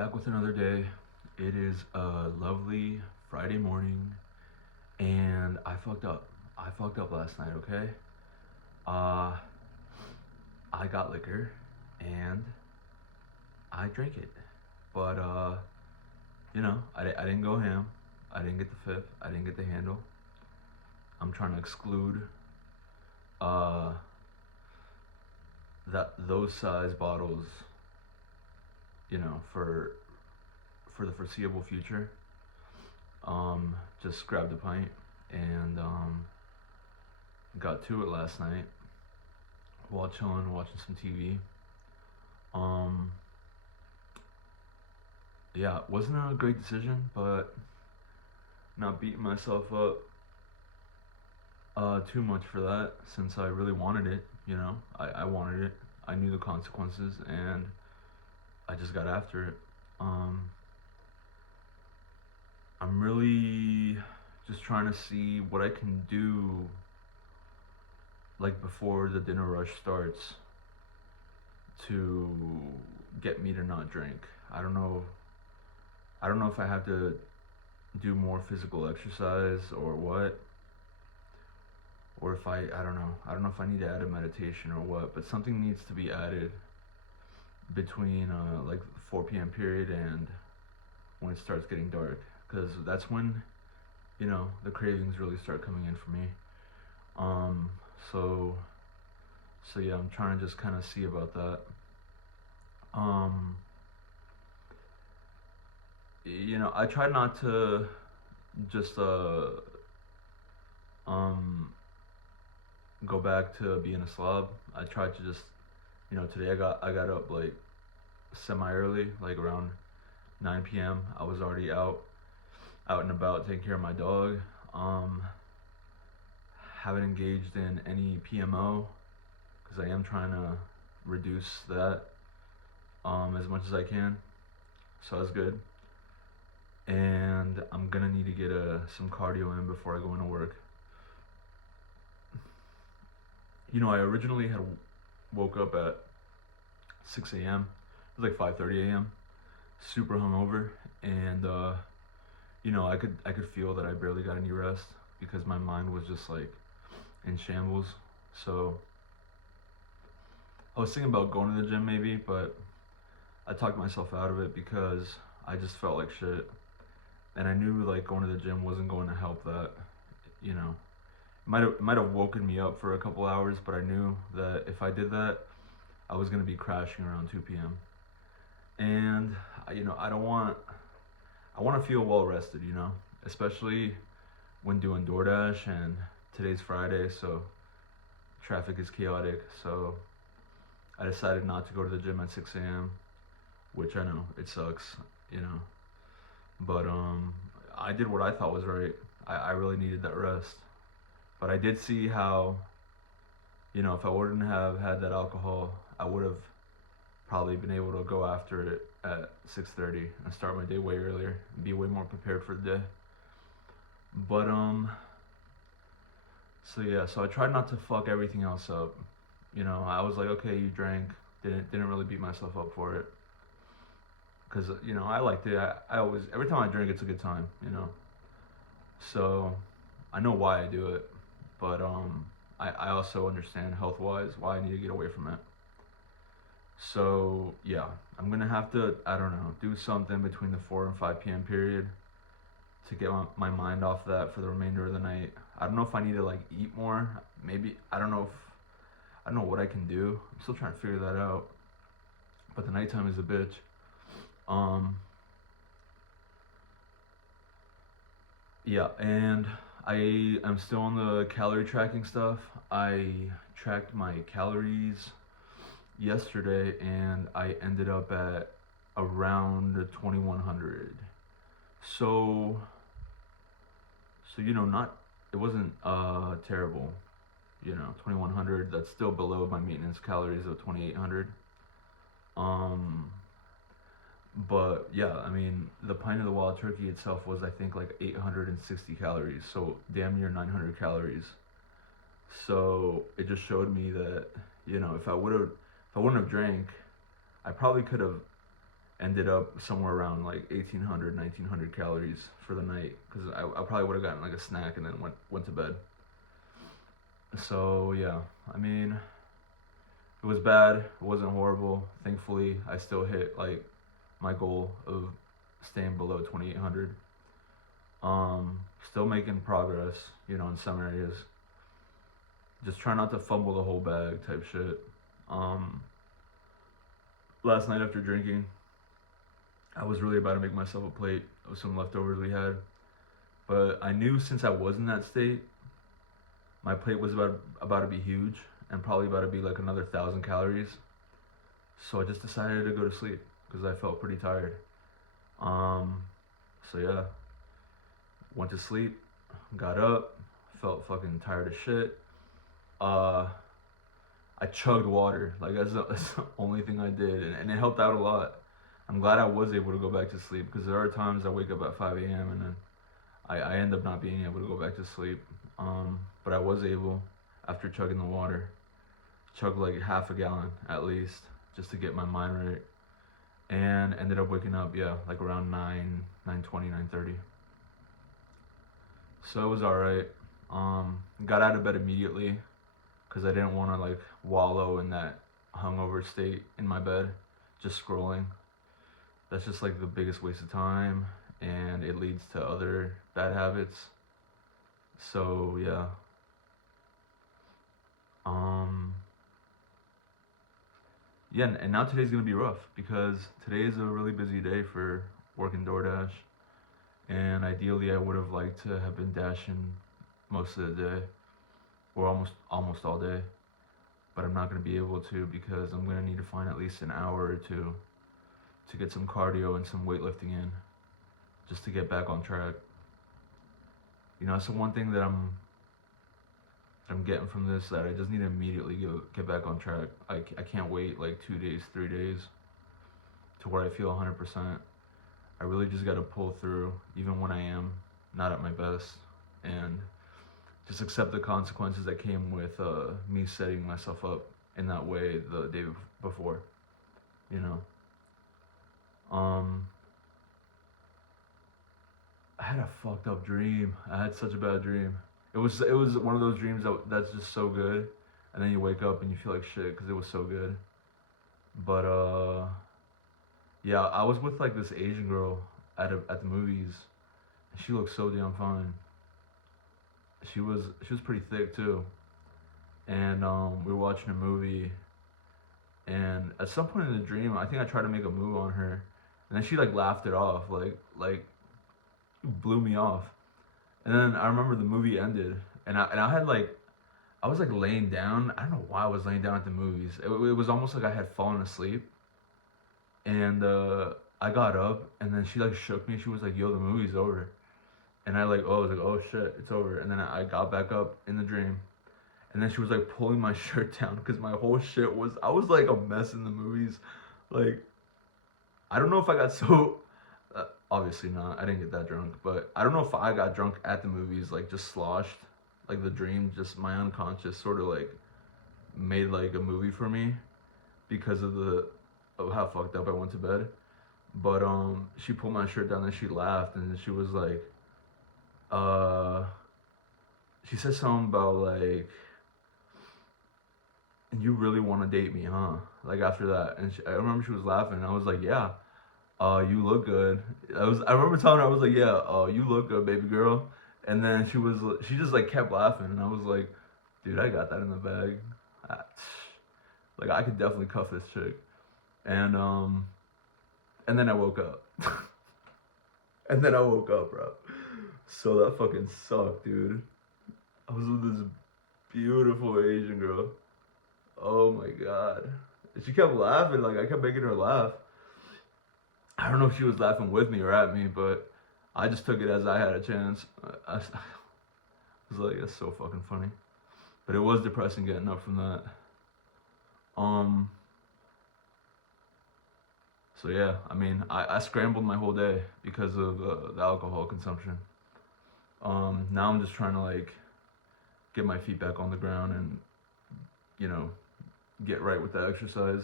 Back with another day. It is a lovely Friday morning, and I fucked up. I fucked up last night, okay? Uh, I got liquor, and I drank it. But, I didn't go ham. I didn't get the fifth. I didn't get the handle. I'm trying to exclude, uh, those size bottles, for the foreseeable future. Just grabbed a pint and got to it last night while chilling, watching some TV. Um, yeah, it wasn't a great decision, but not beating myself up too much for that since I really wanted it. I wanted it. I knew the consequences, and I just got after it. Um, I'm really just trying to see what I can do, like before the dinner rush starts, to get me to not drink. I don't know. I don't know if I have to do more physical exercise or what, or if I don't know. I don't know if I need to add a meditation or what, but something needs to be added between like 4 p.m. period and when it starts getting dark, because that's when the cravings really start coming in for me. Um, so so yeah, I'm trying to just kind of see about that. Um, I try not to just um go back to being a slob. I tried to just today I got up like semi early, like around 9 p.m. I was already out and about taking care of my dog. Um, haven't engaged in any PMO because I am trying to reduce that as much as I can. So that's good. And I'm gonna need to get some cardio in before I go into work. I originally had woke up at 6 a.m. It was like 5:30 a.m. Super hungover, and I could feel that I barely got any rest because my mind was just like in shambles. So I was thinking about going to the gym maybe, but I talked myself out of it because I just felt like shit, and I knew like going to the gym wasn't going to help that. You know, it might have woken me up for a couple hours, but I knew that if I did that, I was gonna be crashing around 2 p.m. And I don't want. I want to feel well rested. Especially when doing DoorDash, and today's Friday, so traffic is chaotic. So I decided not to go to the gym at 6 a.m., which I know it sucks, you know. But I did what I thought was right. I really needed that rest. But I did see how, if I wouldn't have had that alcohol, I would have probably been able to go after it at 6:30 and start my day way earlier and be way more prepared for the day. But so yeah, so I tried not to fuck everything else up. I was like, okay, you drank, didn't really beat myself up for it, because I liked it. I always, every time I drink, it's a good time. So I know why I do it, but I also understand health wise why I need to get away from it. So yeah, I'm gonna have to, I don't know, do something between the 4 and 5 p.m. period to get my mind off that for the remainder of the night. I don't know if I need to like eat more. Maybe I don't know what I can do. I'm still trying to figure that out. But the nighttime is a bitch. Um, yeah, and I am still on the calorie tracking stuff. I tracked my calories yesterday, and I ended up at around 2100. So not, it wasn't terrible. 2100, that's still below my maintenance calories of 2800. Um but yeah, I mean, the pint of the wild turkey itself was, I think, like 860 calories, so damn near 900 calories. So it just showed me that if I wouldn't have drank, I probably could have ended up somewhere around like 1800, 1900 calories for the night because I probably would have gotten like a snack and then went to bed. So yeah, I mean, it was bad. It wasn't horrible. Thankfully, I still hit like my goal of staying below 2800. Still making progress, in some areas. Just try not to fumble the whole bag type shit. Um, Last night after drinking, I was really about to make myself a plate of some leftovers we had, but I knew since I was in that state, my plate was about to be huge and probably about to be like another 1,000 calories. So I just decided to go to sleep because I felt pretty tired. Um, so yeah, went to sleep, got up, felt fucking tired as shit. Uh, I chugged water. Like that's the only thing I did, and it helped out a lot. I'm glad I was able to go back to sleep because there are times I wake up at 5 a.m. and then I end up not being able to go back to sleep. But I was able, after chugging the water, chug like half a gallon at least, just to get my mind right. And ended up waking up, yeah, like around 9:20, 9:30. So it was alright. Got out of bed immediately because I didn't want to like wallow in that hungover state in my bed, just scrolling. That's just like the biggest waste of time, and it leads to other bad habits. So yeah. Um, yeah, and now today's gonna be rough because today is a really busy day for working DoorDash, and ideally I would have liked to have been dashing most of the day, or almost all day, but I'm not gonna be able to because I'm gonna need to find at least an hour or two to get some cardio and some weightlifting in, just to get back on track. That's the one thing that I'm getting from this, that I just need to immediately get back on track. I can't wait like 2 days, 3 days to where I feel 100%. I really just got to pull through even when I am not at my best, and just accept the consequences that came with me setting myself up in that way the day before, you know. I had a fucked up dream. I had such a bad dream. It was one of those dreams that's just so good, and then you wake up and you feel like shit because it was so good. But yeah, I was with like this Asian girl at the movies, and she looked so damn fine. She was pretty thick too, and we were watching a movie, and at some point in the dream, I think I tried to make a move on her, and then she like laughed it off, like blew me off. And then I remember the movie ended, and I had like I was like laying down. I don't know why I was laying down at the movies. It was almost like I had fallen asleep, and I got up, and then she like shook me. She was like, "Yo, the movie's over," and I was like, "Oh shit, it's over." And then I got back up in the dream, and then she was like pulling my shirt down because my whole shit was I was like a mess in the movies, like I don't know if I got so. Obviously not. I didn't get that drunk, but I don't know if I got drunk at the movies, like just sloshed, like the dream, just my unconscious sort of like made like a movie for me because of how fucked up I went to bed. But she pulled my shirt down and she laughed and she was like, uh, she said something about like, and you really want to date me, huh? Like after that, and I remember she was laughing, and I was like, yeah. You look good. I remember telling her, I was like, yeah, you look good, baby girl. And then she just like kept laughing, and I was like, dude, I got that in the bag. I, like I could definitely cuff this chick. And then I woke up. And then I woke up, bro. So that fucking sucked, dude. I was with this beautiful Asian girl. Oh my god. And she kept laughing, like I kept making her laugh. I don't know if she was laughing with me or at me, but I just took it as I had a chance. I was like, that's so fucking funny. But it was depressing getting up from that. So yeah, I mean, I scrambled my whole day because of the alcohol consumption. Now I'm just trying to like get my feet back on the ground and, you know, get right with the exercise.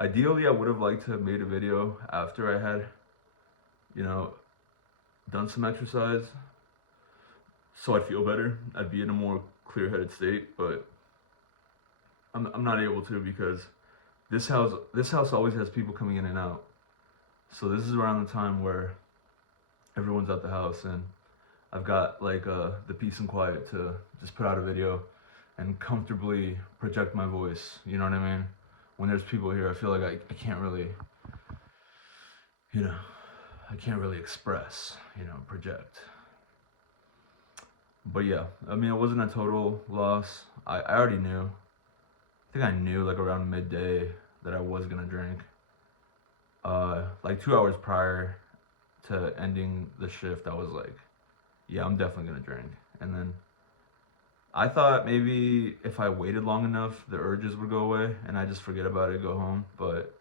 Ideally, I would have liked to have made a video after I had, you know, done some exercise, so I'd feel better. I'd be in a more clear-headed state, but I'm not able to because this house always has people coming in and out. So this is around the time where everyone's at the house, and I've got like the peace and quiet to just put out a video and comfortably project my voice. You know what I mean? When there's people here, I feel like I can't really, you know, I can't really express, project. But yeah, I mean, it wasn't a total loss. I already knew. I think I knew like around midday that I was gonna drink. Like 2 hours prior to ending the shift, I was like, yeah, I'm definitely gonna drink. And then I thought maybe if I waited long enough, the urges would go away and I just forget about it, go home. But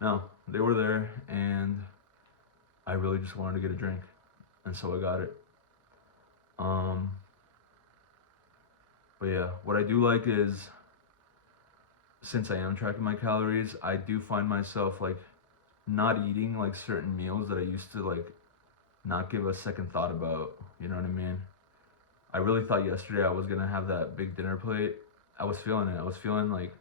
no, they were there, and I really just wanted to get a drink, and so I got it. Um, but yeah, what I do like is, since I am tracking my calories, I do find myself like not eating like certain meals that I used to like not give a second thought about. You know what I mean? I really thought yesterday I was gonna have that big dinner plate. I was feeling it. I was feeling like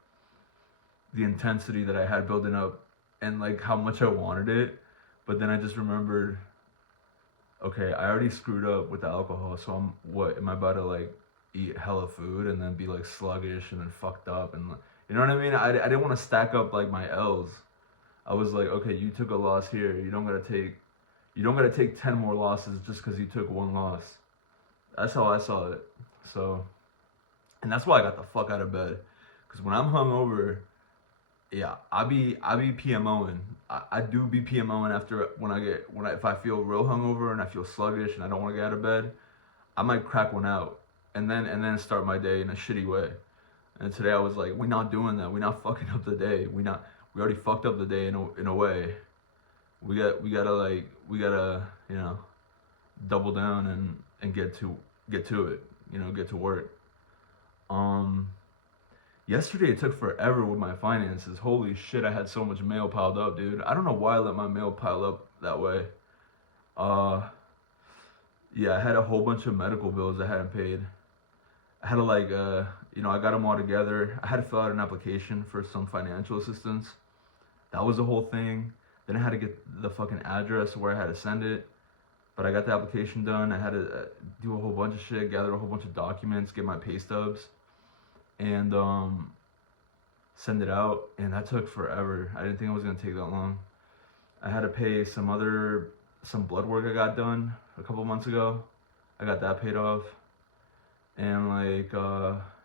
the intensity that I had building up and like how much I wanted it. But then I just remembered, okay, I already screwed up with the alcohol, so am I about to like eat hella food and then be like sluggish and then fucked up and you know what I mean? I didn't want to stack up like my L's. I was like, okay, you took a loss here. You don't gotta take 10 more losses just because you took one loss. That's how I saw it. So, and that's why I got the fuck out of bed. Cause when I'm hungover, yeah, I be PMOing. I do be PMOing after if I feel real hungover and I feel sluggish and I don't want to get out of bed, I might crack one out and then start my day in a shitty way. And today I was like, we're not doing that. We're not fucking up the day. We already fucked up the day in a way. We gotta double down and get to it. Get to work. Yesterday it took forever with my finances. Holy shit, I had so much mail piled up, dude. I don't know why I let my mail pile up that way. Uh, yeah, I had a whole bunch of medical bills I hadn't paid. I had to I got them all together. I had to fill out an application for some financial assistance. That was the whole thing. Then I had to get the fucking address where I had to send it. But I got the application done. I had to do a whole bunch of shit, gather a whole bunch of documents, get my pay stubs, and send it out. And that took forever. I didn't think it was gonna take that long. I had to pay some blood work I got done a couple months ago. I got that paid off. And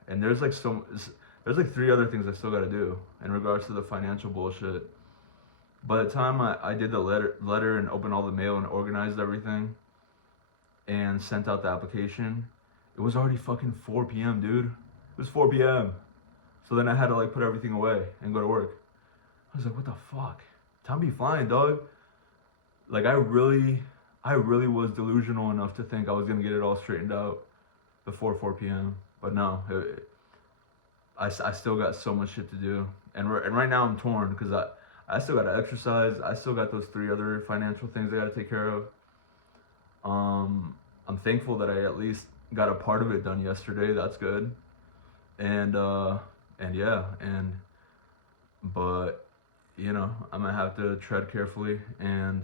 and there's like three other things I still gotta do in regards to the financial bullshit. By the time I did the letter and opened all the mail and organized everything and sent out the application, it was already fucking 4 p.m., dude. It was 4 p.m. So then I had to like put everything away and go to work. I was like, what the fuck? Time be flying, dog. Like I really was delusional enough to think I was gonna get it all straightened out before 4 p.m. But no, I still got so much shit to do. And right now I'm torn because I still gotta exercise. I still got those 3 other financial things I gotta take care of. I'm thankful that I at least got a part of it done yesterday. That's good. But I'm gonna have to tread carefully and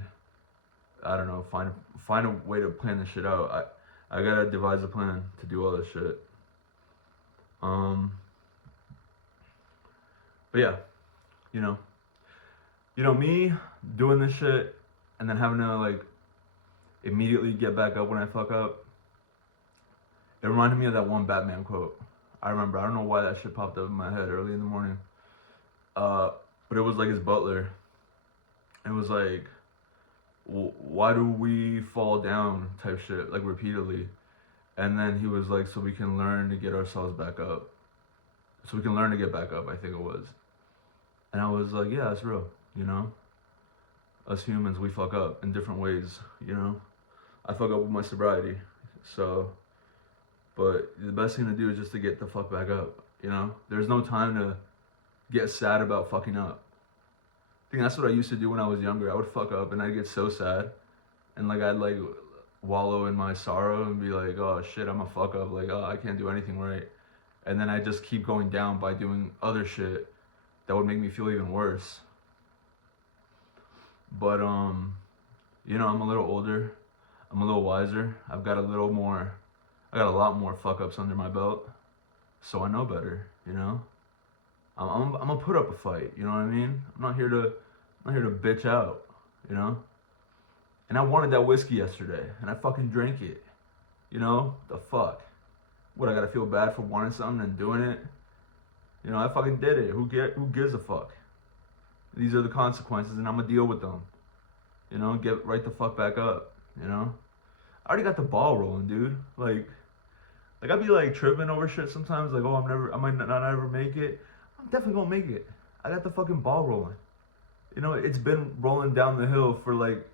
I don't know, find a way to plan this shit out. I gotta devise a plan to do all this shit. But yeah, me doing this shit and then having to like immediately get back up when I fuck up. It reminded me of that one Batman quote. I remember. I don't know why that shit popped up in my head early in the morning. But it was like his butler. It was like, why do we fall down type shit, like repeatedly. And then he was like, so we can learn to get ourselves back up. So we can learn to get back up, I think it was. And I was like, yeah, that's real, Us humans, we fuck up in different ways, I fuck up with my sobriety. So, but the best thing to do is just to get the fuck back up, There's no time to get sad about fucking up. think that's what I used to do when I was younger. I would fuck up and I'd get so sad, and like I'd like wallow in my sorrow and be like, oh shit, I'm a fuck up. Like, oh, I can't do anything right. And then I just keep going down by doing other shit that would make me feel even worse. But you know, I'm a little older. I'm a little wiser. I've got a little more. I got a lot more fuck ups under my belt, so I know better. You know, I'm gonna put up a fight. You know what I mean? I'm not here to bitch out. You know. And I wanted that whiskey yesterday, and I fucking drank it. You know, the fuck. What, I gotta feel bad for wanting something and doing it? You know, I fucking did it. Who gives a fuck? These are the consequences, and I'm gonna deal with them. You know, get right the fuck back up. You know, I already got the ball rolling, dude. Like I be like tripping over shit sometimes. Like, oh, I might not ever make it. I'm definitely gonna make it. I got the fucking ball rolling. You know, it's been rolling down the hill for like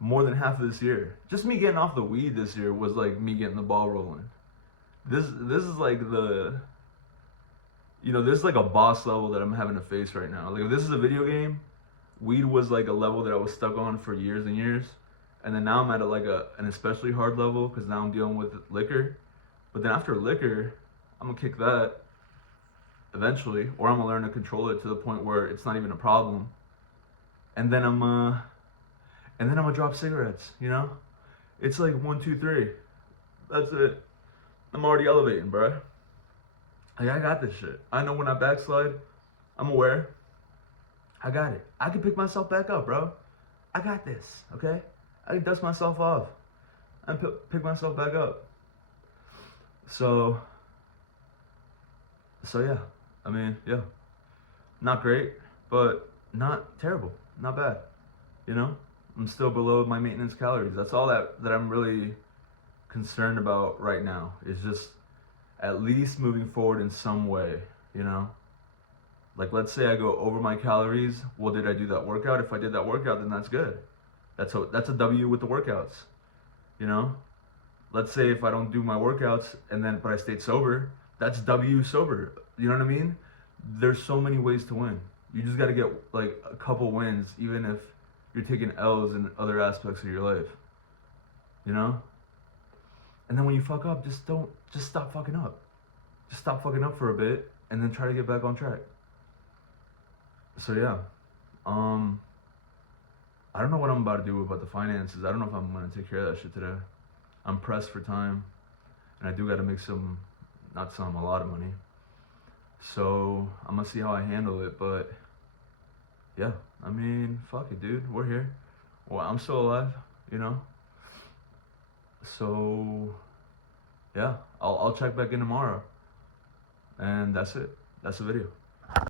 more than half of this year. Just me getting off the weed this year was like me getting the ball rolling. This is like this is like a boss level that I'm having to face right now. Like if this is a video game, weed was like a level that I was stuck on for years and years, and then now I'm at an especially hard level because now I'm dealing with liquor. But then after liquor, I'm gonna kick that eventually, or I'm gonna learn to control it to the point where it's not even a problem. And then I'm gonna drop cigarettes. You know, it's like 1, 2, 3. That's it. I'm already elevating, bro. Like I got this shit. I know when I backslide, I'm aware. I got it. I can pick myself back up, bro. I got this. Okay. I can dust myself off and pick myself back up. So yeah. I mean, yeah. Not great, but not terrible. Not bad. You know, I'm still below my maintenance calories. That's all that I'm really concerned about right now, is just at least moving forward in some way, you know? Like, let's say I go over my calories. Well, did I do that workout? If I did that workout, then that's good. That's a W with the workouts, you know? Let's say if I don't do my workouts but I stayed sober, that's W sober. You know what I mean? There's so many ways to win. You just got to get like a couple wins, even if you're taking L's in other aspects of your life, you know? And then when you fuck up, just stop fucking up. Just stop fucking up for a bit and then try to get back on track. So yeah. I don't know what I'm about to do about the finances. I don't know if I'm gonna take care of that shit today. I'm pressed for time, and I do gotta make a lot of money. So I'm gonna see how I handle it, but yeah, I mean, fuck it, dude. We're here. Well, I'm still alive, you know? So yeah, I'll check back in tomorrow. And that's it. That's the video.